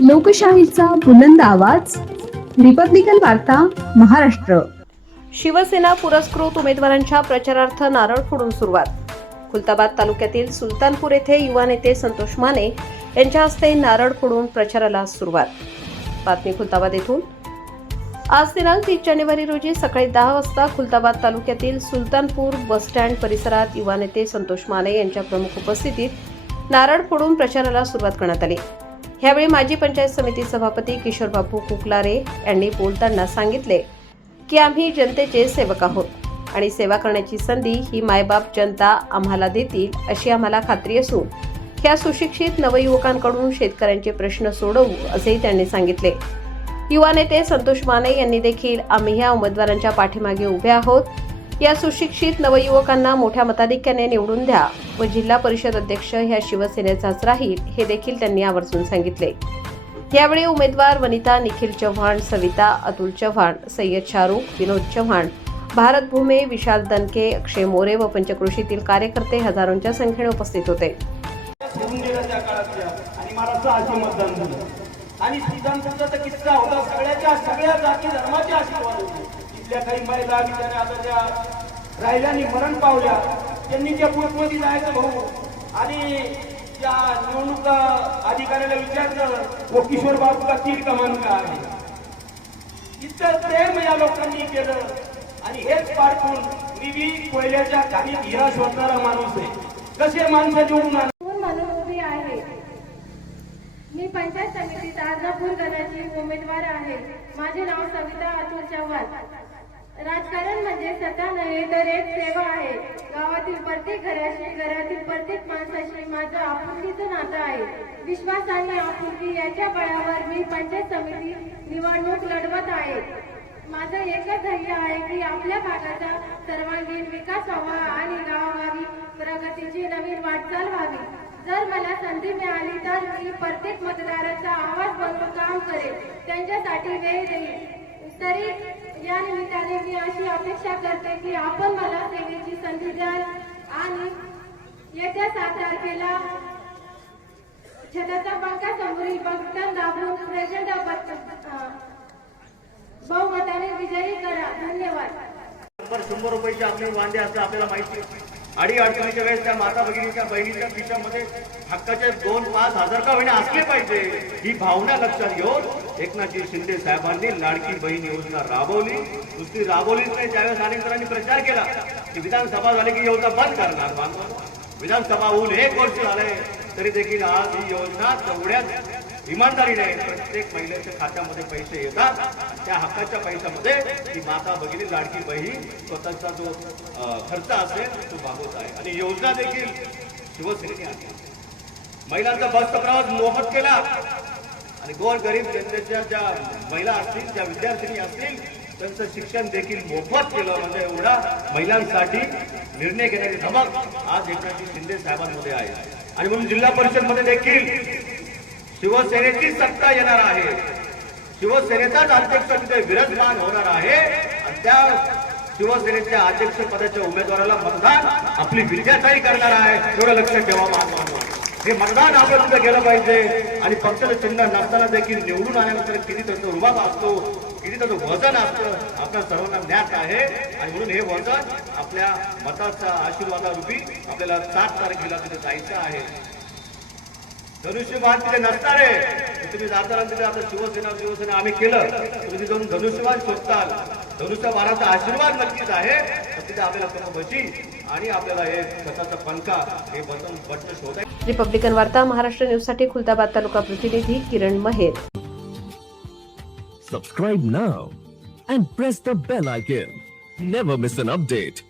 लोकशाहीचा बुलंद आवाज, रिपब्लिकन वार्ता, महाराष्ट्र. शिवसेना पुरस्कृत उमेदवारांच्या प्रचारार्थ नारळ फोडून सुरुवात. खुलताबाद तालुक्यातील सुलतानपूर येथे युवा नेते संतोष माने यांच्या हस्ते नारळ फोडून प्रचाराला सुरुवात. बातमी खुलताबाद येथून. आज दिनांक 30 जानेवारी रोजी सकाळी 10 वाजता खुलताबाद तालुक्यातील सुलतानपूर बसस्टँड परिसरात युवा नेते संतोष माने यांच्या प्रमुख उपस्थितीत नारळ फोडून प्रचाराला सुरुवात करण्यात आली. यावेळी माजी पंचायत समिती सभापती किशोरबापू कुकलारे यांनी बोलताना सांगितले की आम्ही जनतेचे सेवक आहोत आणि सेवा करण्याची संधी ही मायबाप जनता आम्हाला देतील अशी आम्हाला खात्री असून ह्या सुशिक्षित नवयुवकांकडून शेतकऱ्यांचे प्रश्न सोडवू असेही त्यांनी सांगितले. युवा नेते संतोष माने यांनी देखील आम्ही ह्या उमेदवारांच्या पाठीमागे उभे आहोत. या सुशिक्षित नवयुवकांना मोठ्या मताधिक्याने निवडून द्या व जिल्हा परिषद अध्यक्ष ह्या शिवसेनेचाच राहील हे देखील त्यांनी आवर्जून सांगितले. यावेळी उमेदवार वनिता निखिल चव्हाण, सविता अतुल चव्हाण, सय्यद शाहरुख, विनोद चव्हाण, भारत भूमे, विशाल दनके, अक्षय मोरे व पंचक्रोशीतील कार्यकर्ते हजारोंच्या संख्येने उपस्थित होते. आणि सुलतानपूरचा तर किस्सा होता, सगळ्या जाती धर्माचे आशीर्वाद होते. तिथल्या काही महिला बिचाऱ्या आता त्या राहिल्यानी मरण पावल्या, त्यांनी त्या बूथमध्ये जायचं भाऊ आणि त्या निवडणूक अधिकाऱ्याला विचारलं वो किशोर बापूला तीर कमान का आहे. इतकं प्रेम या लोकांनी केलं आणि हेच पाठवून मी कोयल्याच्या खाली हिरा शोधणारा माणूस आहे. कसे माणसं निवडून मी पंचायत समितीत आजापूर गणाची उमेदवार आहे. माझे नाव सविता अतुल चव्हाण. राजकारण म्हणजे सत्ता नव्हे तर एक सेवा आहे. गावातील प्रत्येक घराशी, घरातील प्रत्येक माणसाशी माझं आपुलकीचं नातं आहे. विश्वास आणि आपुलकी याच्या बळावर मी पंचायत समिती निवडणूक लढवत आहे. माझं एकच ध्येय आहे की आपल्या भागाचा सर्वांगीण विकास व्हावा आणि गावोगावी प्रगतीची नवीन वाटचाल व्हावी. जर मला संधी मिळाली तर मी प्रत्येक मतदाराचा आवाज बनवून काम करेन, त्यांच्यासाठी वेळ देईन. तरी या निमित्ताने मी अशी अपेक्षा करते की आपण मला सेवेची संधी द्याल आणि येत्या 7 तारखेला छताचा पंखा समोरील बटन दाबून प्रचंड बहुमताने विजयी करा. धन्यवाद. 100 रुपयाचे आपले वांदे असं आपल्याला माहिती. अडचणीच्या वेळेस त्या माता भगिनीच्या बहिणीच्या खिशामध्ये हक्काचे 2-5 हजार का होईना असले पाहिजे ही भावना लक्षात घेऊन एकनाथजी शिंदे साहेबांनी लाडकी बहीण योजना राबवली. नुसती राबवलीच नाही, त्यावेळेस अनेकांनी प्रचार केला की विधानसभा झाली की योजना बंद करणार. विधानसभा होऊन 1 वर्ष झालंय तरी देखील आज ही योजना तेवढ्याच इमानदारीने प्रत्येक महिलेच्या खात्यामध्ये पैसे येतात. त्या हक्काच्या पैशामध्ये ही माता भगिनी लाडकी बहीण स्वतःचा जो खर्च असेल तो भागवत आहे. आणि योजना देखील शिवसेनेने आणली. महिलांचा बसचा प्रवास मोफत केला आणि गोरगरीब जनतेच्या ज्या महिला असतील, ज्या विद्यार्थिनी असतील त्यांचं शिक्षण देखील मोफत केलं. म्हणजे एवढा महिलांसाठी निर्णय घेण्याची धमक आज एकनाथजी शिंदे साहेबांमध्ये आहे. आणि म्हणून जिल्हा परिषद मध्ये देखील शिवसेनेची सत्ता येणार आहे. शिवसेनेचाच अध्यक्ष तिथे विराजमान होणार आहे आणि त्या शिवसेनेच्या अध्यक्ष पदाच्या उमेदवाराला मतदान आपली विद्यार्थी करणार आहे. एवढं लक्षात ठेवा. हे मतदान आपल्या तिथे गेलं पाहिजे आणि पक्षाचं चिन्ह नसताना देखील निवडून आल्यानंतर किती त्याचा रुबाब असतो, किती त्याचं वजन असतं आपल्या सर्वांना ज्ञात आहे. आणि म्हणून हे वजन आपल्या मताचा आशीर्वादारूपी आपल्याला 7 तारखेला तिथे जायचं आहे. धनुष्यबाण तिथे नसणार आहे. तुम्ही जाताना तिथे आता शिवसेना आम्ही केलं, तुम्ही जाऊन धनुष्यबाण शोधताल. धनुष्यबाणाचा आशीर्वाद नक्कीच आहे. तिथे आपल्याला कमी बशी आणि आपल्याला हे स्वतःचा पंखा हे बटन शोधायचं. रिपब्लिकन वार्ता महाराष्ट्र न्यूज साठी खुलताबाद तालुका प्रतिनिधी किरण महेर. Subscribe now and press the bell icon. Never miss an update.